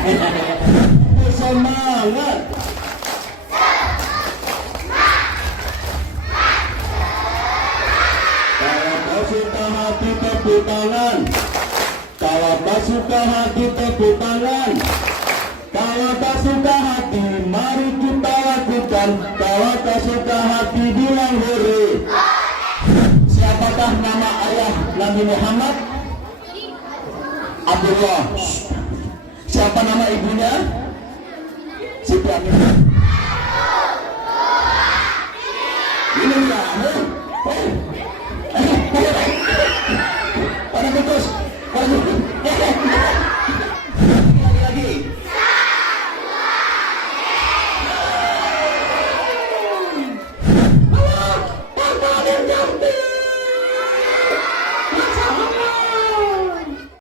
Semangat. Kalau kau suka hati tepuk tangan. Kalau tak suka hati tepuk tangan. Kalau tak suka hati mari kita lakukan. Kalau tak suka hati bilang hore. Siapakah nama ayah Nabi Muhammad? Abdullah. Siapa nama ibunya? Siti Aminah.